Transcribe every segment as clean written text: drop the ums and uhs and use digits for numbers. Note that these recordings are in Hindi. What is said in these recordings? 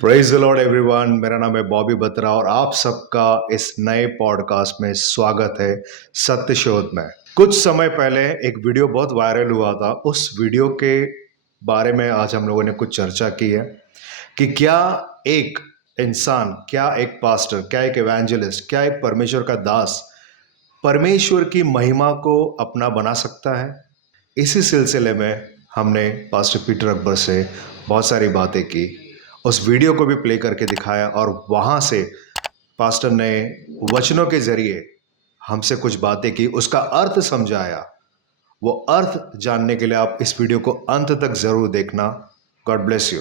Praise the Lord everyone. मेरा नाम है बॉबी बत्रा और आप सबका इस नए पॉडकास्ट में स्वागत है सत्य शोध में। कुछ समय पहले एक वीडियो बहुत वायरल हुआ था। उस वीडियो के बारे में आज हम लोगों ने कुछ चर्चा की है कि क्या एक इंसान, क्या एक पास्टर, क्या एक इवेंजलिस्ट, क्या एक परमेश्वर का दास परमेश्वर की महिमा को अपना बना सकता है। इसी सिलसिले में हमने पास्टर पीटर अकबर से बहुत सारी बातें की, उस वीडियो को भी प्ले करके दिखाया और वहाँ से पास्टर ने वचनों के जरिए हमसे कुछ बातें की, उसका अर्थ समझाया। वो अर्थ जानने के लिए आप इस वीडियो को अंत तक जरूर देखना। God bless you.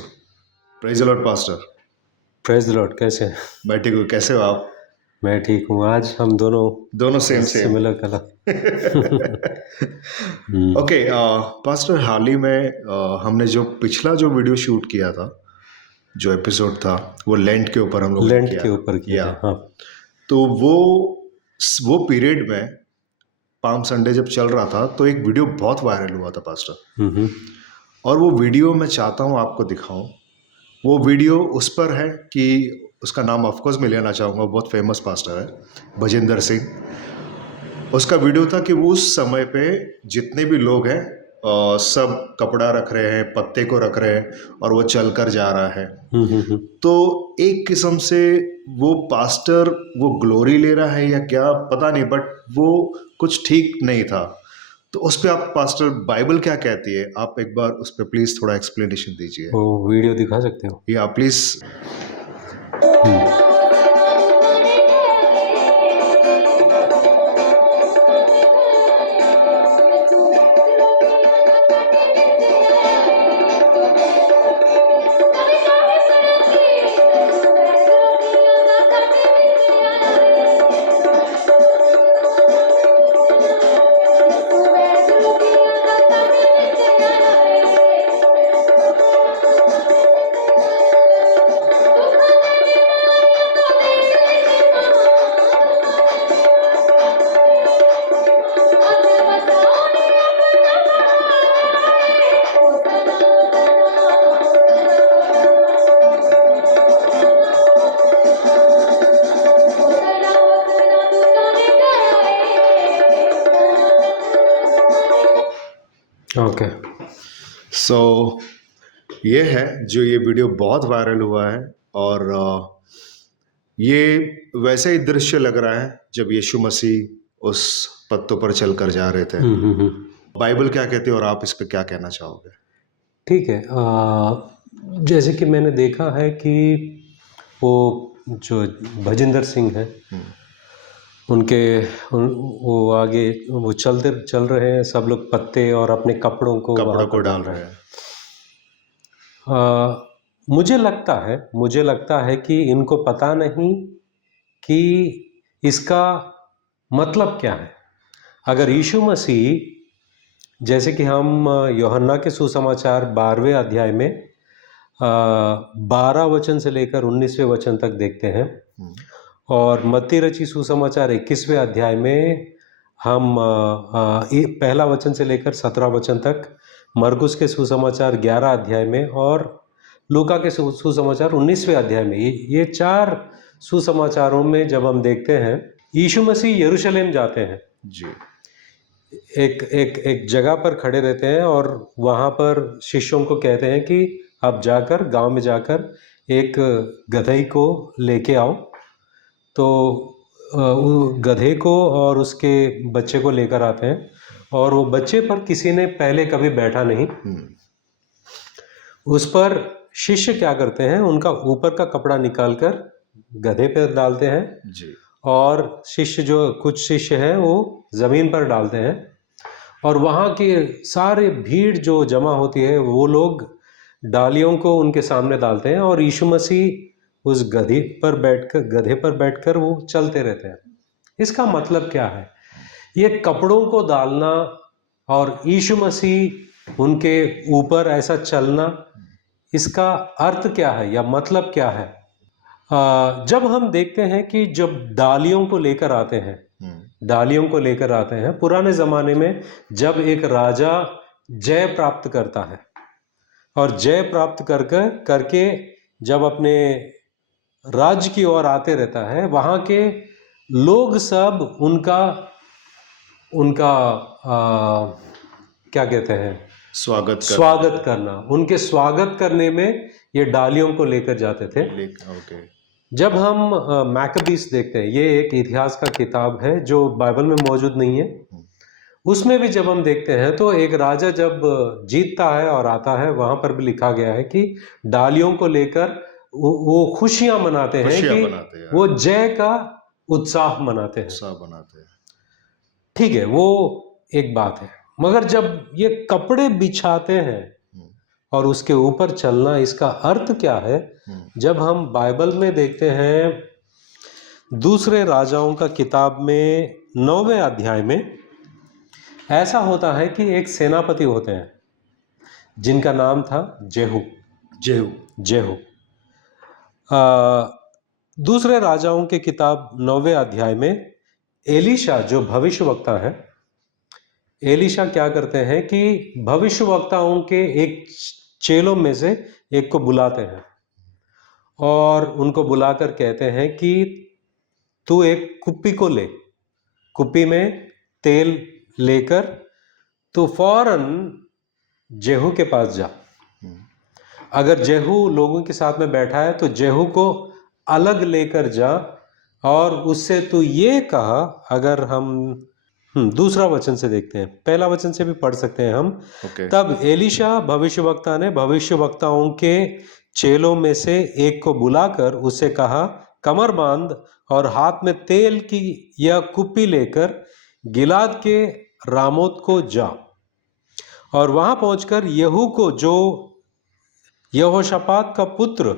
Praise the Lord pastor. Praise the Lord. कैसे हैं? मैं ठीक हूँ, कैसे हो आप? मैं ठीक हूँ। आज हम दोनों same similar colour. Okay pastor, हाल ही में हमने जो पिछला जो वीडियो शूट किया था, जो एपिसोड था, वो लेंट के ऊपर हम लोगों ने लेंट किया के ऊपर किया या है। हाँ। तो वो पीरियड में पाम संडे जब चल रहा था तो एक वीडियो बहुत वायरल हुआ था पास्टर, और वो वीडियो मैं चाहता हूँ आपको दिखाऊं। वो वीडियो उस पर है कि उसका नाम ऑफकोर्स मैं लेना चाहूँगा, बहुत फेमस पास्टर है भजिंदर सिंह। उसका वीडियो था कि वो उस समय पे जितने भी लोग हैं सब कपड़ा रख रहे हैं, पत्ते को रख रहे हैं और वो चल कर जा रहा है। तो एक किस्म से वो पास्टर वो ग्लोरी ले रहा है या क्या पता नहीं, बट वो कुछ ठीक नहीं था। तो उस पर आप पास्टर, बाइबल क्या कहती है, आप एक बार उस पर प्लीज थोड़ा एक्सप्लेनेशन दीजिए। वो वीडियो दिखा सकते हो? या प्लीज। ओके। सो ये है जो ये वीडियो बहुत वायरल हुआ है, और ये वैसे ही दृश्य लग रहा है जब यीशु मसीह उस पत्तों पर चलकर जा रहे थे। बाइबल क्या कहती है और आप इस पे क्या कहना चाहोगे? ठीक है। जैसे कि मैंने देखा है कि वो जो भजिंदर सिंह है, वो आगे वो चल रहे हैं, सब लोग पत्ते और अपने कपड़ों को वहाँ पर डाल रहे हैं। मुझे लगता है कि इनको पता नहीं कि इसका मतलब क्या है। अगर यीशु मसीह, जैसे कि हम यूहन्ना के सुसमाचार 12वें अध्याय में 12 वचन से लेकर 19वें वचन तक देखते हैं, और मत्ती रची सुसमाचार 21वें अध्याय में हम पहला वचन से लेकर 17 वचन तक, मरकुस के सुसमाचार 11 अध्याय में, और लूका के सुसमाचार 19वें अध्याय में, ये 4 सुसमाचारों में जब हम देखते हैं, यीशु मसीह यरूशलेम जाते हैं जी। एक जगह पर खड़े रहते हैं और वहाँ पर शिष्यों को कहते हैं कि आप जाकर गांव में जाकर एक गधे को लेके आओ। तो गधे को और उसके बच्चे को लेकर आते हैं, और वो बच्चे पर किसी ने पहले कभी बैठा नहीं। उस पर शिष्य क्या करते हैं, उनका ऊपर का कपड़ा निकालकर गधे पर डालते हैं जी। और कुछ शिष्य हैं वो जमीन पर डालते हैं, और वहाँ की सारे भीड़ जो जमा होती है वो लोग डालियों को उनके सामने डालते हैं, और यीशु मसीह उस गधे पर बैठकर वो चलते रहते हैं। इसका मतलब क्या है? ये कपड़ों को डालना और यीशु मसीह उनके ऊपर ऐसा चलना, इसका अर्थ क्या है या मतलब क्या है? जब हम देखते हैं कि जब डालियों को लेकर आते हैं पुराने ज़माने में, जब एक राजा जय प्राप्त करता है और जय प्राप्त करके जब अपने राज्य की ओर आते रहता है, वहाँ के लोग सब उनका उनका क्या कहते हैं, स्वागत करना, उनके स्वागत करने में ये डालियों को लेकर जाते थे। ओके। जब हम मैकबीस देखते हैं, ये एक इतिहास का किताब है जो बाइबल में मौजूद नहीं है, उसमें भी जब हम देखते हैं तो एक राजा जब जीतता है और आता है, वहां पर भी लिखा गया है कि डालियों को लेकर वो खुशियां मनाते हैं कि वो जय का उत्साह मनाते हैं। ठीक है, वो एक बात है, मगर जब ये कपड़े बिछाते हैं और उसके ऊपर चलना, इसका अर्थ क्या है? जब हम बाइबल में देखते हैं, दूसरे राजाओं का किताब में 9वें अध्याय में ऐसा होता है कि एक सेनापति होते हैं जिनका नाम था जेहू। दूसरे राजाओं के किताब 9वें अध्याय में एलीशा जो भविष्यवक्ता है, एलीशा क्या करते हैं कि भविष्यवक्ताओं के एक चेलों में से एक को बुलाते हैं और उनको बुलाकर कहते हैं कि तू एक कुप्पी को ले, कुप्पी में तेल लेकर तू फौरन जेहू के पास जा। अगर जेहू लोगों के साथ में बैठा है तो जेहू को अलग लेकर जा और उससे तू ये कहा, अगर हम दूसरा वचन से देखते हैं, पहला वचन से भी पढ़ सकते हैं हम। तब एलीशा भविष्यवक्ता ने भविष्यवक्ताओं के चेलों में से एक को बुलाकर उससे कहा, कमर बांध और हाथ में तेल की यह कुप्पी लेकर गिलाद के रामोत को जा और वहां पहुंचकर यहू को, जो यहोशापात का पुत्र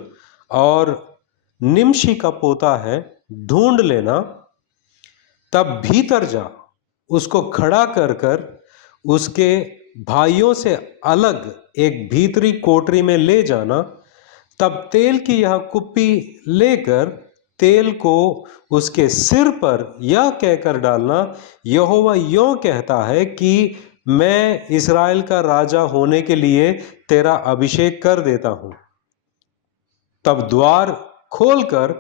और निमशी का पोता है, ढूंढ लेना। तब भीतर जा, उसको खड़ा कर कर उसके भाइयों से अलग एक भीतरी कोठरी में ले जाना। तब तेल की यह कुप्पी लेकर तेल को उसके सिर पर यह कहकर डालना, यहोवा यों कहता है कि मैं इस्राएल का राजा होने के लिए तेरा अभिषेक कर देता हूं। तब द्वार खोलकर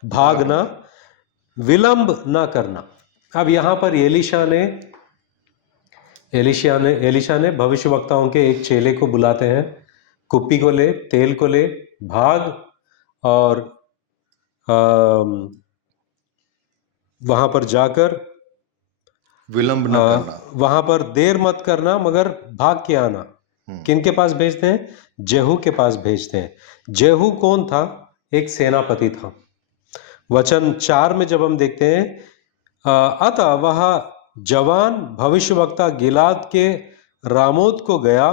भागना, विलंब ना करना। अब यहां पर एलीशा ने भविष्यवक्ताओं के एक चेले को बुलाते हैं, कुप्पी को ले, तेल को ले, भाग और वहां पर जाकर विलंब न करना, वहां पर देर मत करना, मगर भाग के आना। किनके पास भेजते हैं? जेहू के पास भेजते हैं। जेहू कौन था? एक सेनापति था। वचन 4 में जब हम देखते हैं, अतः वह जवान भविष्यवक्ता गिलाद के रामोत को गया।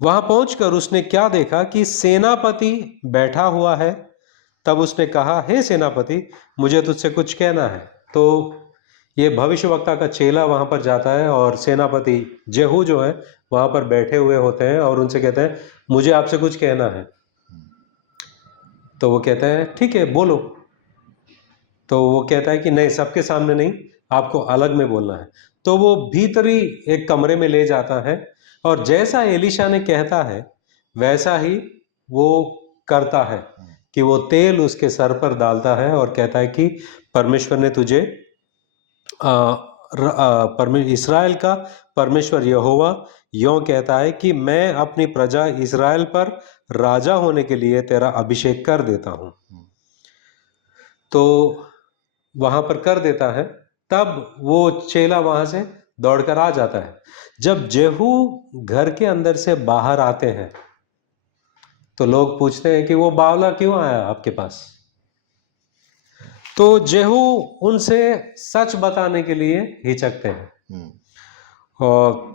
वहां पहुंचकर उसने क्या देखा कि सेनापति बैठा हुआ है। तब उसने कहा, हे सेनापति, मुझे तुझसे कुछ कहना है। तो ये भविष्यवक्ता का चेला वहां पर जाता है और सेनापति जेहू जो है वहां पर बैठे हुए होते हैं और उनसे कहते हैं, मुझे आपसे कुछ कहना है। तो वो कहता है, ठीक है, बोलो। तो वो कहता है कि नहीं, सबके सामने नहीं, आपको अलग में बोलना है। तो वो भीतरी एक कमरे में ले जाता है और जैसा एलीशा ने कहता है वैसा ही वो करता है कि वो तेल उसके सर पर डालता है और कहता है कि परमेश्वर ने तुझे इस्राएल का परमेश्वर यहोवा यों कहता है कि मैं अपनी प्रजा इस्राएल पर राजा होने के लिए तेरा अभिषेक कर देता हूं। तो वहां पर कर देता है। तब वो चेला वहां से दौड़कर आ जाता है। जब जेहू घर के अंदर से बाहर आते हैं तो लोग पूछते हैं कि वो बावला क्यों आया आपके पास? तो जेहू उनसे सच बताने के लिए हिचकते हैं। और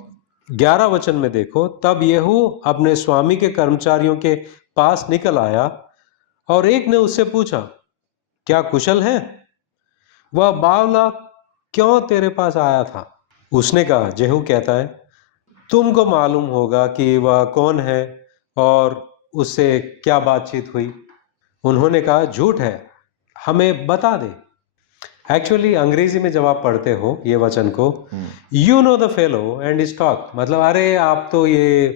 11 वचन में देखो, तब येहू अपने स्वामी के कर्मचारियों के पास निकल आया और एक ने उससे पूछा, क्या कुशल है? वह बावला क्यों तेरे पास आया था? उसने कहा, जेहू कहता है, तुमको मालूम होगा कि वह कौन है और उससे क्या बातचीत हुई। उन्होंने कहा, झूठ है, हमें बता दे। एक्चुअली अंग्रेजी में जब आप पढ़ते हो ये वचन को, you know the fellow and his talk, मतलब अरे आप तो ये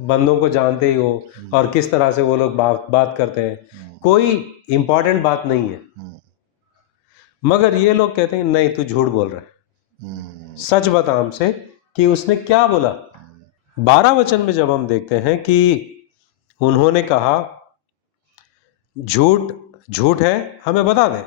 बंदों को जानते ही हो और किस तरह से वो लोग बात करते हैं, कोई इंपॉर्टेंट बात नहीं है। मगर ये लोग कहते हैं नहीं, तू झूठ बोल रहा है, सच बता हमसे कि उसने क्या बोला। 12 वचन में जब हम देखते हैं कि उन्होंने कहा झूठ झूठ है, हमें बता दे।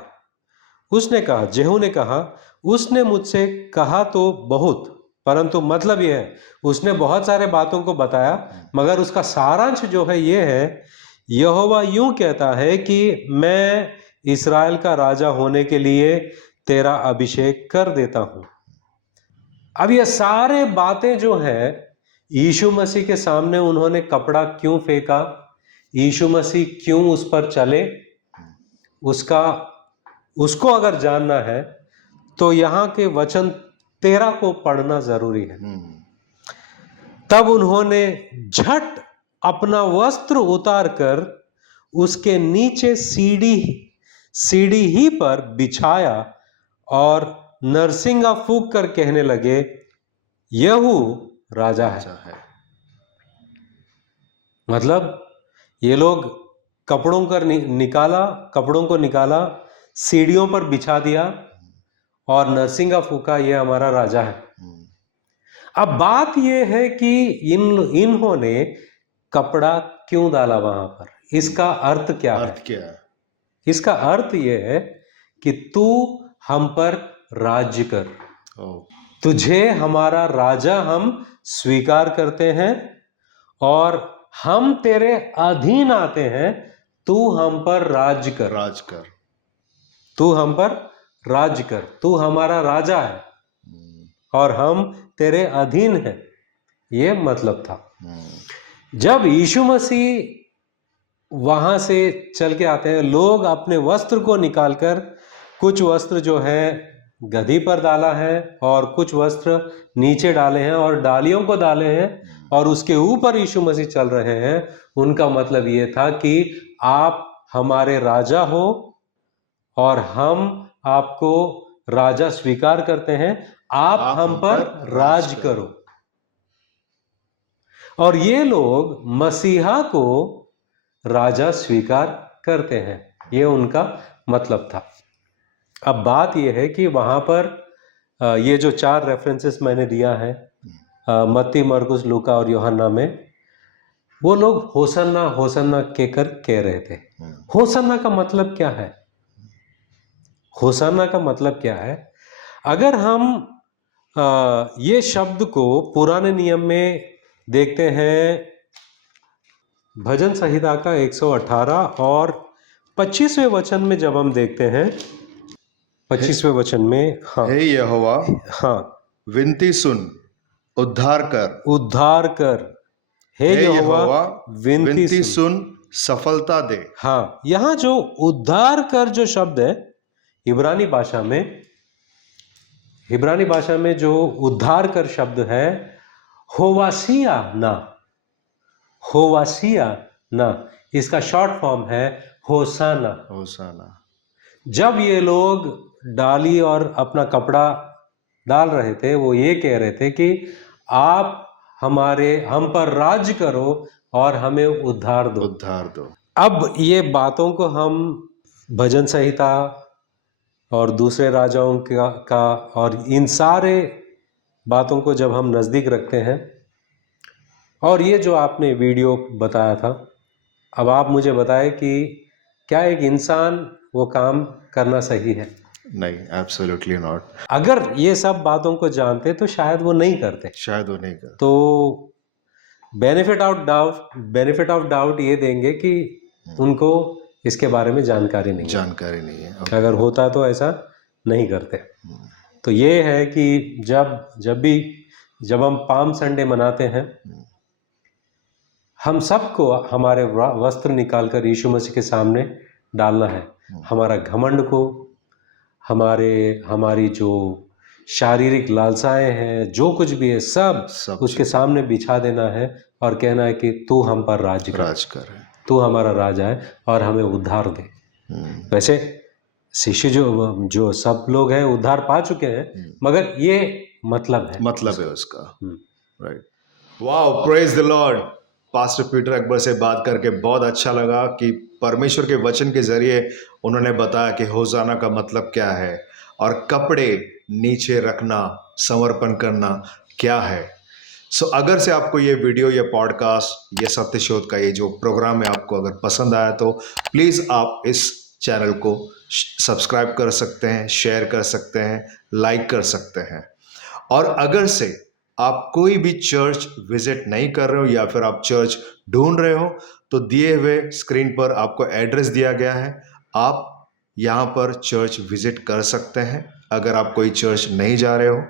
उसने कहा, जेहू ने कहा, उसने मुझसे कहा तो बहुत, परंतु मतलब यह है उसने बहुत सारे बातों को बताया, मगर उसका सारांश जो है ये है, यहोवा यूं कहता है कि मैं इस्राएल का राजा होने के लिए तेरा अभिषेक कर देता हूं। अब ये सारे बातें जो है यीशु मसीह के सामने उन्होंने कपड़ा क्यों फेंका, यीशु मसीह क्यों उस पर चले, उसको अगर जानना है तो यहाँ के वचन 13 को पढ़ना जरूरी है। तब उन्होंने झट अपना वस्त्र उतारकर उसके नीचे सीढ़ी ही पर बिछाया और नरसिंगा फूंक कर कहने लगे, यहू राजा है। मतलब ये लोग कपड़ों को निकाला, सीढ़ियों पर बिछा दिया और नरसिंगा फूंका, ये हमारा राजा है। अब बात ये है कि इन्होंने कपड़ा क्यों डाला वहां पर, इसका अर्थ क्या है? इसका अर्थ ये है कि तू हम पर राज्य कर, तुझे हमारा राजा हम स्वीकार करते हैं और हम तेरे अधीन आते हैं, तू हम पर राज कर, तू हम पर राज कर, तू हमारा राजा है और हम तेरे अधीन हैं। ये मतलब था। जब यीशु मसीह वहां से चल के आते हैं, लोग अपने वस्त्र को निकालकर, कुछ वस्त्र जो है गधी पर डाला है और कुछ वस्त्र नीचे डाले हैं और डालियों को डाले हैं और उसके ऊपर यीशु मसीह चल रहे हैं। उनका मतलब ये था कि आप हमारे राजा हो और हम आपको राजा स्वीकार करते हैं, आप हम पर राज करो। और ये लोग मसीहा को राजा स्वीकार करते हैं, ये उनका मतलब था। अब बात यह है कि वहां पर ये जो 4 रेफरेंसेस मैंने दिया है, मत्ती, मरकुस, लूका और यूहन्ना में, वो लोग होसन्ना होसन्ना कहकर कह रहे थे। होसन्ना का मतलब क्या है? होसन्ना का मतलब क्या है? अगर हम ये शब्द को पुराने नियम में देखते हैं, भजन संहिता का 118 और 25वें वचन में जब हम देखते हैं, 25वें वचन में, हाँ, हे यहोवा, हाँ, विनती सुन, उद्धार कर, हे यहोवा, विनती सुन, सफलता दे। हाँ, यहां जो उद्धार कर जो शब्द है इब्रानी भाषा में जो उद्धार कर शब्द है, होवासिया ना, इसका शॉर्ट फॉर्म है होसाना। जब ये लोग डाली और अपना कपड़ा डाल रहे थे, वो ये कह रहे थे कि आप हम पर राज करो और हमें उद्धार दो। अब ये बातों को हम भजन संहिता और दूसरे राजाओं का और इन सारे बातों को जब हम नज़दीक रखते हैं, और ये जो आपने वीडियो बताया था, अब आप मुझे बताएं कि क्या एक इंसान वो काम करना सही है? नहीं, एब्सोल्युटली नॉट। अगर ये सब बातों को जानते तो शायद वो नहीं करते। तो बेनिफिट ऑफ डाउट ये देंगे कि उनको इसके बारे में जानकारी नहीं है। अगर होता तो ऐसा नहीं करते। तो ये है कि जब हम पाम संडे मनाते हैं, हम सबको हमारे वस्त्र निकालकर यीशु मसीह के सामने डालना है। हमारा घमंड को, हमारी जो शारीरिक लालसाएं हैं, जो कुछ भी है, सब उसके सामने बिछा देना है और कहना है कि तू हम पर राज कर, तू हमारा राजा है और हमें उद्धार दे। वैसे शिष्य जो सब लोग हैं उद्धार पा चुके हैं, मगर ये मतलब है उसका। Right. Wow, praise the Lord. Pastor Peter Akbar से बात करके बहुत अच्छा लगा कि परमेश्वर के वचन के ज़रिए उन्होंने बताया कि होसाना का मतलब क्या है और कपड़े नीचे रखना, समर्पण करना क्या है। सो अगर से आपको ये वीडियो, ये पॉडकास्ट, ये सत्य शोध का ये जो प्रोग्राम है आपको अगर पसंद आया तो प्लीज़ आप इस चैनल को सब्सक्राइब कर सकते हैं, शेयर कर सकते हैं, लाइक कर सकते हैं। और अगर से आप कोई भी चर्च विजिट नहीं कर रहे हो या फिर आप चर्च ढूंढ रहे हो तो दिए हुए स्क्रीन पर आपको एड्रेस दिया गया है, आप यहाँ पर चर्च विजिट कर सकते हैं अगर आप कोई चर्च नहीं जा रहे हो।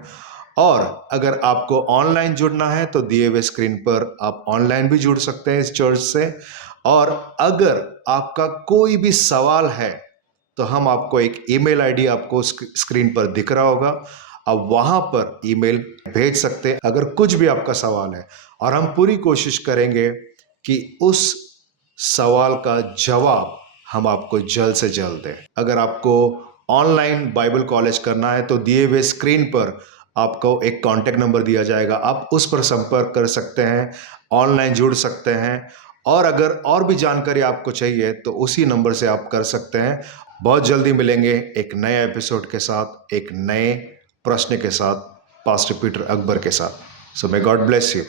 और अगर आपको ऑनलाइन जुड़ना है तो दिए हुए स्क्रीन पर आप ऑनलाइन भी जुड़ सकते हैं इस चर्च से। और अगर आपका कोई भी सवाल है तो हम आपको एक ईमेल आईडी आपको स्क्रीन पर दिख रहा होगा, आप वहां पर ईमेल भेज सकते हैं अगर कुछ भी आपका सवाल है, और हम पूरी कोशिश करेंगे कि उस सवाल का जवाब हम आपको जल्द से जल्द दें। अगर आपको ऑनलाइन बाइबल कॉलेज करना है तो दिए हुए स्क्रीन पर आपको एक कॉन्टैक्ट नंबर दिया जाएगा, आप उस पर संपर्क कर सकते हैं, ऑनलाइन जुड़ सकते हैं। और अगर और भी जानकारी आपको चाहिए तो उसी नंबर से आप कर सकते हैं। बहुत जल्दी मिलेंगे एक नए एपिसोड के साथ, एक नए प्रश्न के साथ, पास्टर पीटर अकबर के साथ। सो मे गॉड ब्लेस यू।